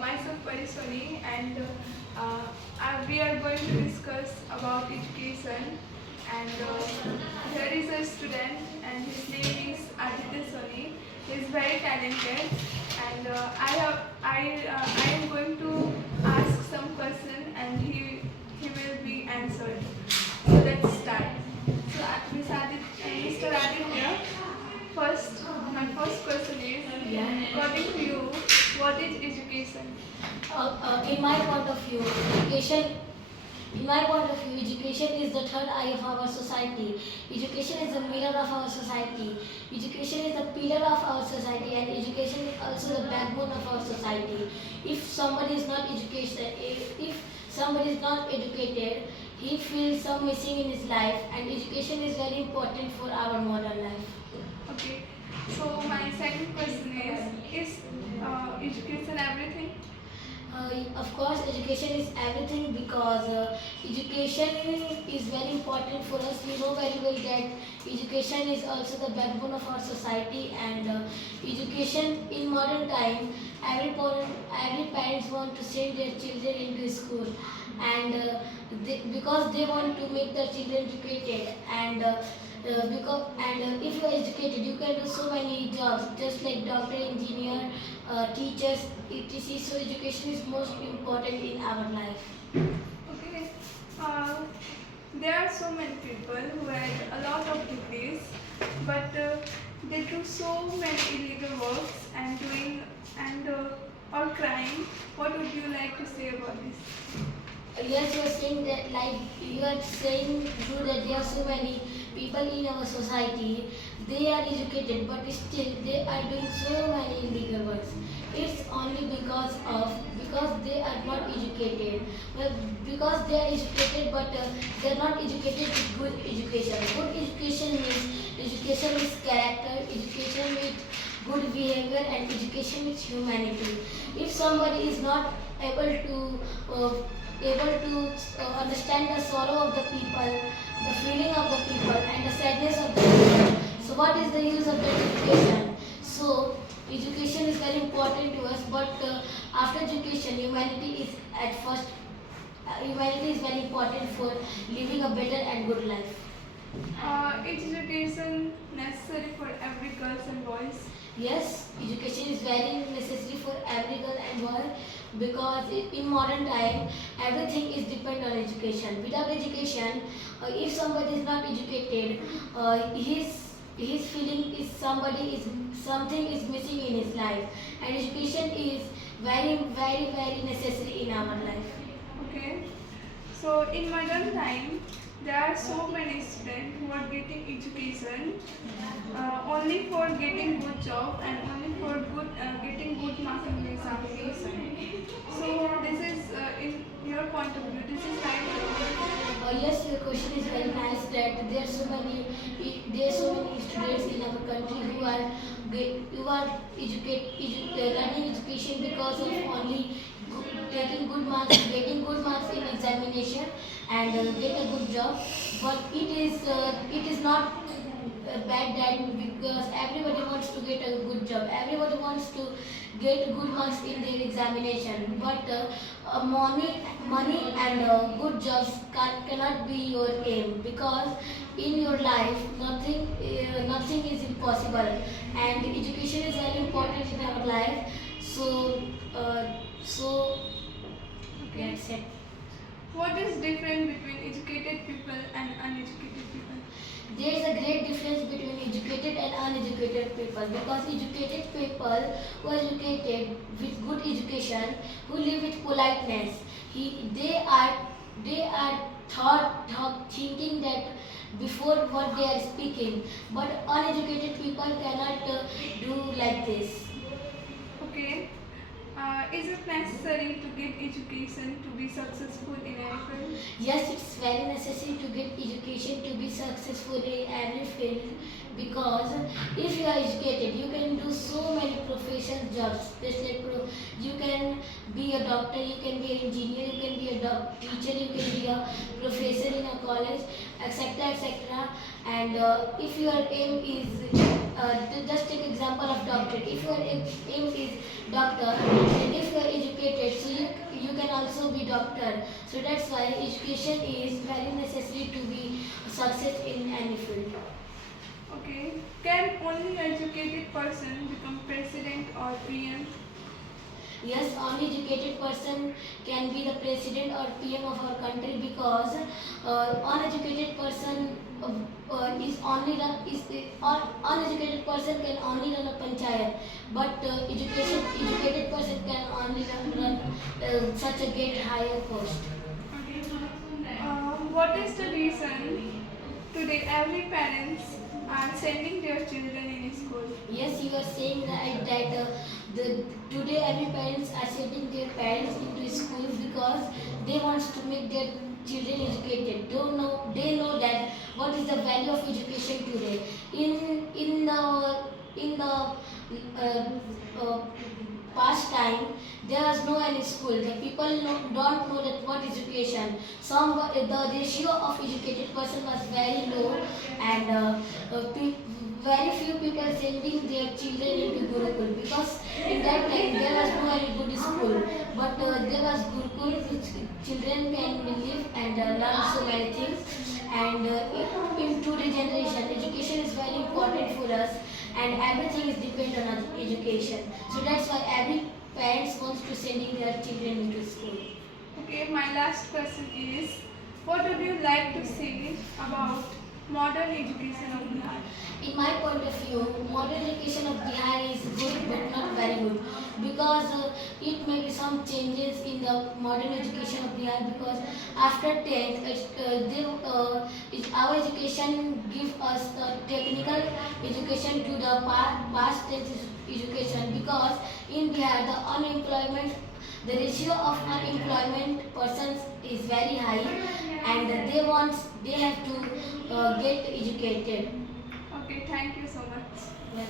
Myself Parisoni, and we are going to discuss about education. And here is a student, and his name is Aditya Soni. He is very talented, and I am going to ask some question, and he will be answered. So let's start. So Mr. Aditya, my first question is, according to you, what is education? In my point of view, education is the third eye of our society. Education is the mirror of our society. Education is the pillar of our society, and education is also the backbone of our society. If somebody is not if somebody is not educated, he feels some missing in his life, and education is very important for our modern life. Okay. So my second question is education everything? Of course, education is everything because education is very important for us. We know very well that education is also the backbone of our society, and education in modern time, every parents want to send their children into school, and because they want to make their children educated, and if you are educated, you can do so many jobs, just like doctor, engineer, teachers, etc. So education is most important in our life. Okay. There are so many people who had a lot of degrees, but they do so many illegal works and or crime. What would you like to say about this? Yes, you are saying that, like you are saying true, that there are so many people in our society. They are educated, but still they are doing so many illegal works. It's only because they are not educated. Well, because they are educated, but they are not educated with good education. Good education means education with character, education with good behavior, and education with humanity. If somebody is not understand the sorrow of the people, the feeling of the people, and the sadness of the people, so what is the use of that education? So education is very important to us, but after education, humanity is at first. Humanity is very important for living a better and good life. Is education necessary for every girls and boys? Yes, education is very necessary for every girl and boy, because in modern time everything is depend on education. Without education, if somebody is not educated, his feeling is something is missing in his life, and education is very necessary in our life. Okay. So in modern time, there are so many students who are getting education only for getting good job and only for getting good marks in the examination. So this is in your point of view, this is right? Yes, your question is very nice. That there are so many students in our country who are learning education because of only taking good marks, getting good marks in examination, and get a good job. But it is not bad that, because everybody wants to get a good job. Everybody wants to get good marks in their examination. But money and good jobs cannot be your aim, because in your life nothing is impossible, and education is very important in our life. So Okay. that's it. What is different between educated people and uneducated people? There is a great difference between educated and uneducated people, because educated people who are educated with good education, who live with politeness, they are thinking that before what they are speaking, but uneducated people cannot do like this. Okay. Is it necessary to get education to be successful in any field? Yes, it's very necessary to get education to be successful in every field, because if you are educated, you can do so many professions jobs. Just like you can be a doctor, you can be an engineer, you can be a teacher, you can be a professor in a college, etc., etc. And if your aim is just take example of doctor. If your aim is doctor, and if you are educated, so you can also be doctor. So that's why education is very necessary to be success in any field. Okay. Can only educated person become president or PM? Yes, only educated person can be the president or PM of our country, because uneducated person is only run is uneducated person can only run a panchayat, but educated person can only run such a get higher post. Okay. What is the reason today every parents are sending their children in school? Yes, you are saying right that today every parents are sending their parents into school because they want to make their children educated. They know that what is the value of education today. In the past time, there was no any school. The people don't know that what education. The ratio of educated person was very low, and very few people sending their children into Gurukul, because in that time there was no any good school, but there was Gurukul which children can live and learn so many things. And in today's generation, education is very important for us, and everything is depend on education. So that's why every parents wants to sending their children into school. Okay, my last question is, what would you like to say about modern education of Bihar? In my point of view, modern education of Bihar is good but not very good, because it may be some changes in the modern education of Bihar, because after 10th, our education give us the technical education to the past tense education, because in Bihar the ratio of unemployment persons is very high, and they have to get educated. Okay, thank you so much. Well,